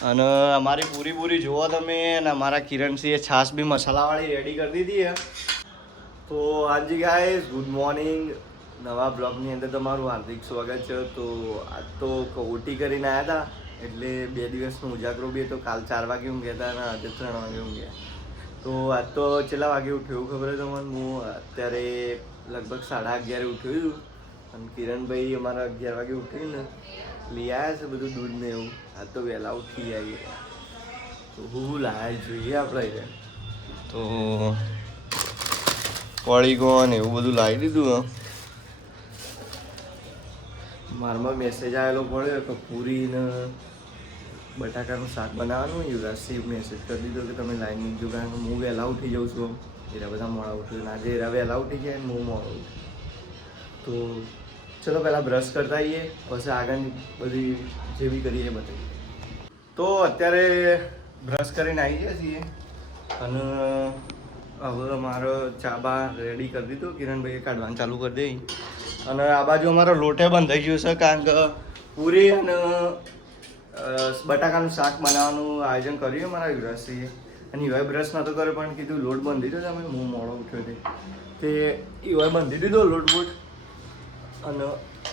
અને અમારી પૂરી જુઓ તમે, અને અમારા કિરણસિંહે છાશ બી મસાલાવાળી રેડી કરી દીધી. તો હાજી ગાઈસ, ગુડ મોર્નિંગ. નવા બ્લોગની અંદર તમારું હાર્દિક સ્વાગત છે. તો આજ તો ઓટી કરીને આવ્યા હતા, એટલે 2 દિવસનો ઉજાગરો બી હતો. કાલ 4 વાગે ઊંઘ્યા હતા અને આજે 3 વાગે ઊંઘ્યા. તો આજ તો કેટલા વાગે ઉઠ્યો ખબર છે તમને? હું અત્યારે લગભગ 11:30 ઉઠ્યો છું. અને કિરણભાઈ અમારા 11 વાગે ઉઠીને લઈ આવ્યા છે બધું દૂધ ને એવું. આજ તો વહેલા ઉઠી આવીએ. તો હું લાયા જોઈએ આપણે. તો પડીગો ને એવું બધું લાવી દીધું. મારામાં મેસેજ આવેલો પડ્યો કે પૂરી ને બટાકાનું શાક બનાવવાનું. યુવરાજસિંહ મેસેજ કરી દીધો કે તમે લાઈન મૂકજો, કારણ કે હું વહેલા ઉઠી જાઉં છું. એરા બધા મોડા ઉઠ્યું, આજે એરા વહેલા ઉઠી ગયા ને હું મોડો ઉઠ્યું. તો ચલો પહેલાં બ્રશ કરતા આવીએ, પછી આગળની બધી જે બી કરીએ બતાવીએ. તો અત્યારે બ્રશ કરીને આવી ગયા છીએ અને હવે અમારો ચા રેડી કરી દીધો. કિરણભાઈએ કાઢવાનું ચાલુ કરી દઈ. અને આ બાજુ અમારો લોટે બંધ થઈ ગયું છે, કારણ કે પૂરી અને બટાકાનું શાક બનાવવાનું આયોજન કર્યું અમારા યુવરાજસિંહે. અને યુવાએ બ્રશ નહોતો કર્યો, પણ કીધું લોટ બાંધી દીધો તમે. હું મોડો ઉઠ્યો તે યુવાએ બાંધી દીધો લોટ બોટ. અને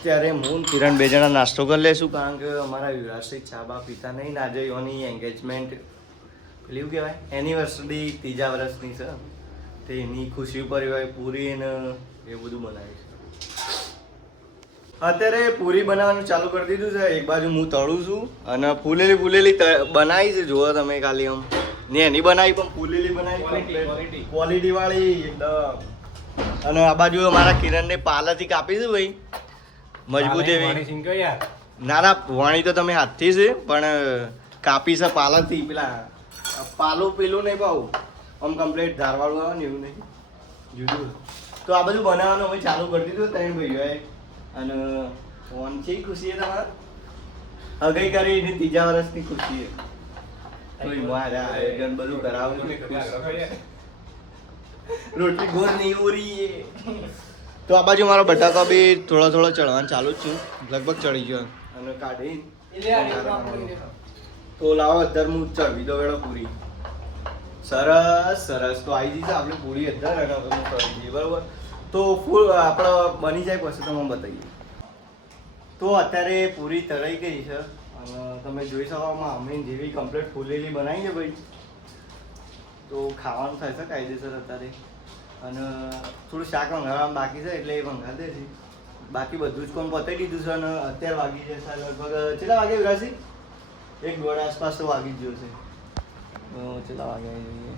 ત્યારે હું કિરણ 2 જણા નાસ્તો કરી લઈશું, કારણ કે અમારા યુવરાજસિંહ ચા પીતા નહીં. આજે એની એન્ગેજમેન્ટ પેલું કહેવાય એનિવર્સરી 3જા વર્ષની છે, તે એની ખુશી ઉપર હોય પૂરી ને એ બધું બનાવ્યું છે. અત્યારે પૂરી બનાવવાનું ચાલુ કરી દીધું છે. એક બાજુ હું તળું છું અને ફૂલેલી બનાવી છે. જુઓ તમે ખાલી આમ ને એની બનાવી, પણ ફૂલેલી બનાવી ક્વોલિટી વાળી એકદમ. અને આ બાજુ અમારા કિરણને પાલાથી કાપી છે ભાઈ, મજબૂત એવી. ના વાણી તો તમે હાથથી છે, પણ કાપી છે પાલાથી. પેલા પાલું પેલું નહીં પાવું, આમ કમ્પ્લીટ ધારવાળું આવે ને એવું નહીં, જુદું. તો આ બધું બનાવવાનું અમે ચાલુ કરી દીધું 3 ભાઈઓએ. અને ફોન છે ખુશી છે તમારે અગઈ કરી 3જા વર્ષની ખુશી છે. મારા આયોજન બધું કરાવું, રોટલી ગોળ નહીં ઓરી. તો આ બાજુ મારો બટાકા બી થોડો ચડવાનું ચાલુ જ છું, લગભગ ચડી ગયો. અને કાઢી તો લાવો અત્યારે હું ચડવી દો વેળો પૂરી. સરસ. તો આવી જઈશ આપણે પૂરી અત્યારે ચડી જઈએ, બરાબર? તો ફૂલ આપણે બની જાય પછી તમને બતાવીએ. તો અત્યારે પૂરી તળાઈ ગઈ છે અને તમે જોઈ શકો મમ્મી જેવી કમ્પ્લીટ ફૂલેલી બનાવી છે ભાઈ. તો ખાવાનું થાય છે કાયદેસર અત્યારે. અને થોડું શાક વંગાળવાનું બાકી છે, એટલે એ વંગાળ દે છે. બાકી બધું જ કોમ પતાવી દીધું છે. અને અત્યારે વાગી જશે લગભગ કેટલા વાગે વિરાસી? 1:30 આસપાસ તો વાગી જ ગયો છે. કેટલા વાગે આવી જઈએ?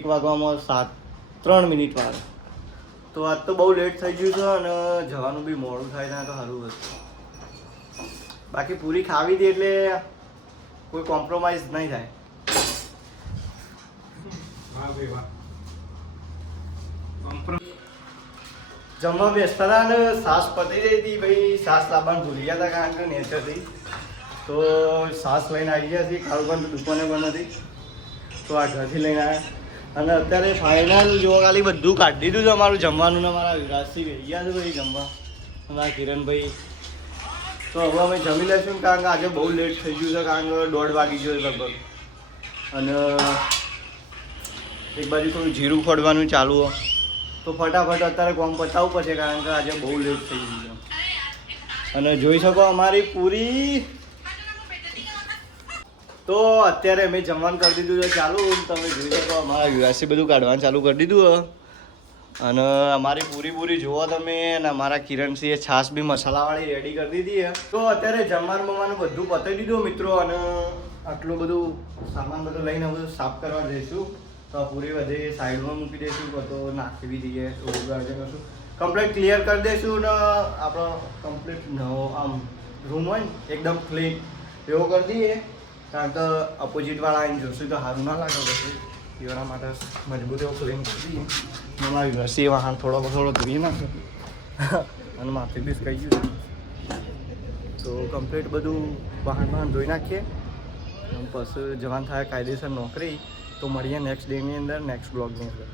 1 વાગવામાં 3 મિનિટ વાર. તો આજ તો બહુ લેટ થઈ ગયું છે અને જવાનું બી મોડું થાય ત્યાં તો સારું હતું. બાકી પૂરી ખાવી હતી એટલે કોઈ કોમ્પ્રોમાઇઝ નહીં થાય. જમવા બેસતા હતા અને સાસ પતી ગઈ હતી ભાઈ. સાસ લાવવાનું ભૂલી ગયા હતા, કારણ કે નેચરથી. તો સાસ લઈને આવી ગયા હતી. કાલ પણ દુકાને પણ નથી, તો આ ઘરથી લઈને આવ્યા. અને અત્યારે ફાઇનલ જોવા ખાલી બધું કાઢી દીધું છે અમારું જમવાનું. ને અમારા વિરાજસિંહ ગઈ ગયા છે ભાઈ જમવા, અમારા કિરણભાઈ. તો હવે અમે જમી લઈશું, કારણ કે આજે બહુ લેટ થઈ ગયું છે, કારણ કે 1:30 વાગી ગયો લગભગ. અને એક બાજુ થોડું જીરું ફોડવાનું ચાલુ હોય, તો ફટાફટ અત્યારે કામ પતાવવું પડશે, કારણ કે આજે બહુ લેટ થઈ ગયું છે. અને જોઈ શકો અમારી પૂરી. તો અત્યારે મેં જમવાનું કરી દીધું છે ચાલુ. તમે જોઈ શકો અમારા યુવાસી બધું કાઢવાનું ચાલુ કરી દીધું. અને અમારી પૂરી જુઓ તમે, અને અમારા કિરણસિંહે છાશ બી મસાલાવાળી રેડી કરી દીધી. તો અત્યારે જમવાનું બધું પતાવી દીધું મિત્રો. અને આટલું બધું સામાન બધું લઈને બધું સાફ કરવા જઈશું. તો પૂરી બધે સાઈડમાં મૂકી દઈશું, તો નાખી દઈએ. કરશું કમ્પ્લીટ ક્લિયર કરી દઈશું. ને આપણો કમ્પ્લીટ નવો આમ રૂમ હોય ને એકદમ ક્લીન એવો કરી દઈએ, કારણ કે અપોઝિટવાળા આવીને જોશું તો સારું ના લાગે. પછી એના માટે મજબૂત એવો ક્લીન કરી દઈએ. મારી રસી વાહન થોડો ધોઈ નાખે અને માથે બી કહી ગયું. તો કમ્પ્લીટ બધું વાહન ધોઈ નાખીએ. પછી જવાન થાય કાયદેસર નોકરી. તો મળીએ નેક્સ્ટ ડેની અંદર, નેક્સ્ટ બ્લોગની અંદર.